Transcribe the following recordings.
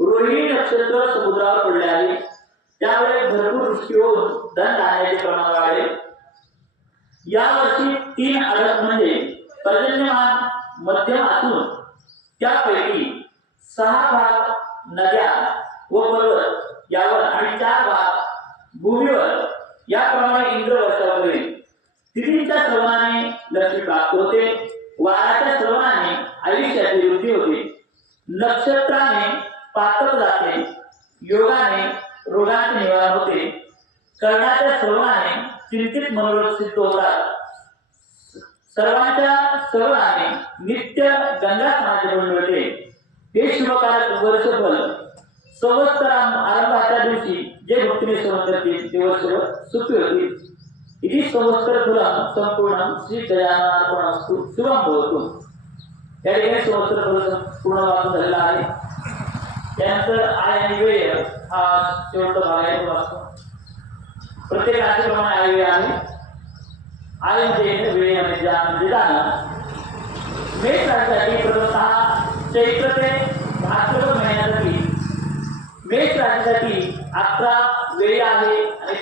रोहिणी नक्षत्र समुद्रावर पडले आहे, त्यामुळे भरपूर वृष्टी होऊन धन धान्याचे प्रमाण वाढले। यावर्षी 3 अडक म्हणजे पर्जन्यमान मध्यम असून त्यापैकी 6 भाग नद्या व पर्वत यावर आणि 4 भाग भूमीवर याप्रमाणे इंद्र वर्षावर होईल। तिथीच्या श्रवणाने लक्ष्मी प्राप्त होते, वाराच्या श्रवणाने आयुष्याची वृद्धी होते, नक्षत्राने पातक जाते, योगाने रोगांचे निवारण होते, कर्णाच्या श्रवणाने चिंतित मनोरथ सिद्ध होतात, सर्वांच्या श्रवणाने नित्य गंगा स्नानाचे फळ मिळते। हे शुभकारक वर्षफल संवत्सर आरंभाच्या दिवशी जे भक्तीने श्रवण करतील ते वर्षभर सुखी होतील। इति संवत्सर फलम संपूर्ण श्री गजाननार्पणमस्तु शुभम भवतु। या ठिकाणी संवत्सर फल पूर्ण वाचून झालेला आहे। त्यानंतर आय आणि वेळ हा शेवटचा भाग आहे, तो वाचतो। प्रत्येक राशीप्रमाणे आय वेळ आहे। आय म्हणजे वेळ म्हणजे जाणं। मेष राशीसाठी प्रथमतः चैत्र ते भाद्रपद महिन्यासाठी मेष राशीसाठी 11 वेळी आहे आणि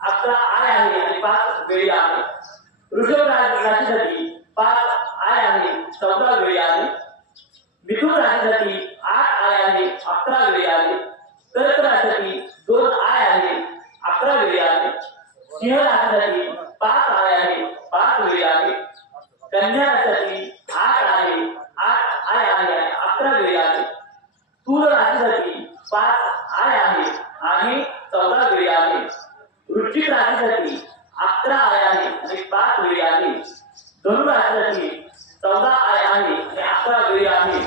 11 आय आहे आणि 5 वेळी आहे। वृषभ राशीसाठी 5 आय आहे 14 वेळी आहे। मिथुन राशीसाठी 8 आय आहे 11 वेळी आहे। कर्क राशीसाठी 2 आय आहे 11 वेळी आहे। सिंह राशीसाठी 5 आय आहे 5 वेळी आहे। कन्या राशीसाठी 8 आहे 8 आय आहे 11 वेळी आहे। तूळ राशीसाठी 5 आय आहे आणि 14 वेळी आहे। वृश्चिक राशीसाठी 11 आय आहे आणि 5 वेळी आहे। धनु राशीसाठी 14 आय आहे आणि 11 वेळी आहे।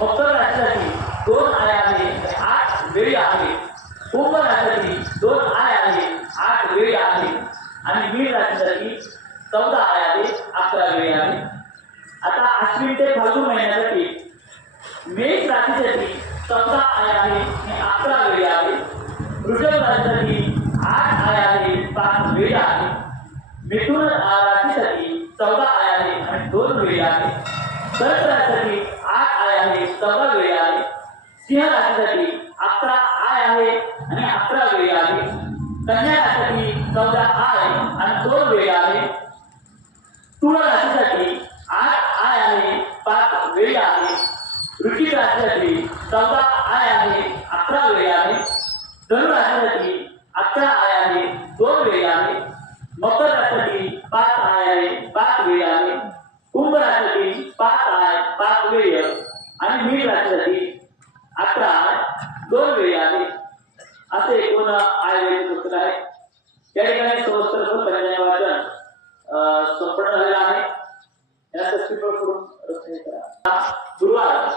मकर राशीसाठी 2 आय आहे आणि 8 वेळी आहे। कुंभ राशीसाठी 2 आय आहे 8 वेळी आहे आणि मीन राशीसाठी 14 आय आहे 11 वेळी आहे। आता अश्विन ते फाल्गुन महिन्यासाठी मेष राशीसाठी 14 आय आहे आणि 11 वेळी आहे। वृषभ राशीसाठी 8 आय आहे 5 वेळी आहे। मिथुन राशीसाठी 14 आय आहे आणि 2 वेळी आहे। कर्क राशीसाठी 8 आय आहे 14 वेळी आहे। सिंह राशीसाठी 11 आय आहे आणि 11 वेळी आहे। कन्या राशीसाठी 14 आय आणि 2 वेळी आहे। तुळ राशीसाठी 8 आय आहे 5 वेळी आहे। वृश्चिक राशीसाठी 14 आय आहे 11 वेळी आहे। धनु राशीसाठी 11 आय आहे 2 वेळी आहे। मकर राशीसाठी 5 आय आहे 5 वेळी आहे। कुंभ राशीसाठी 5 आय 5 वेळी आणि मीन राशीसाठी 11 आय 2 वेळी आहे। असे एकूण आय वेळेचे पुस्तक आहे। या ठिकाणी संवत्सर फल पर्जन्य वाचन संपूर्ण झालेलं आहे। या सबस्क्राइब करून रचना करा। गुरुवार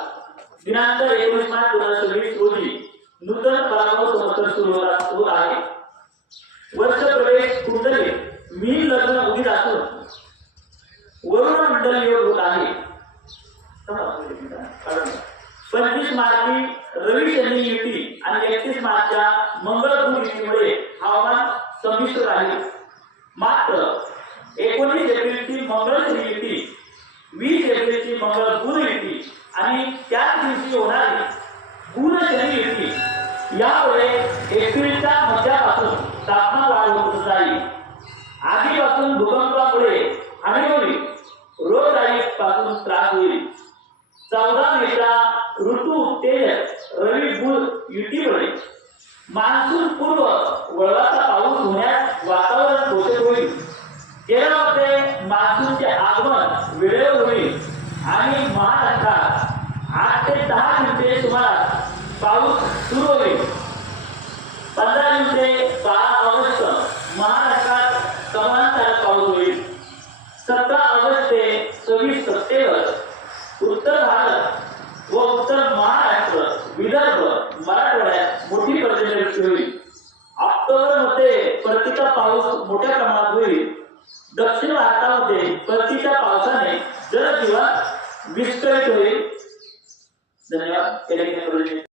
दिनांक 19 मार्च 2020 रोजी नूतन पराभव संवत्सर सुरू होत आहे। वर्ष प्रवेश कुंडली मीन लग्न उदित असून वरुण मंडल योग होत आहे। 25 मार्च रवी शनी युती आणि 31 मार्चच्या मंगळ बुध युतीमुळे हवामान संमिश्र राहील। मात्र 19 एप्रिलची मंगळ शनी युती, 20 एप्रिलची मंगळ बुध युती आणि त्याच दिवशी होणारी बुध शनी युती यामुळे एप्रिलच्या मध्यापासून तापमान वाढ होत जाईल। आधीपासून भूकंपामुळे हानी होईल, रोगराईपासून त्रास होईल। 14 मेचा ऋतू उत्तेजक रवी बुध युतीमुळे मान्सून पूर्व वळवाचा पाऊस होण्यास वातावरण पोषक होईल। केरळमध्ये मान्सूनचे आगमन वेळेवर होईल आणि महाराष्ट्रात 8 ते 10 दिवसांच्या सुमारास पाऊस सुरू होईल। 15 दिवसे 12 ऑगस्ट महाराष्ट्रात समांतर पाऊस होईल। 17 ऑगस्ट ते 26 सप्टेंबर उत्तर भारत व उत्तर महाराष्ट्र, विदर्भ, मराठवाड्यात मोठी पर्जन्यवृष्टी होईल। ऑक्टोबर मध्ये परतीचा पाऊस मोठ्या प्रमाणात होईल। दक्षिण भारतामध्ये परतीच्या पावसाने जनजीवन विस्कळीत होईल। धन्यवाद।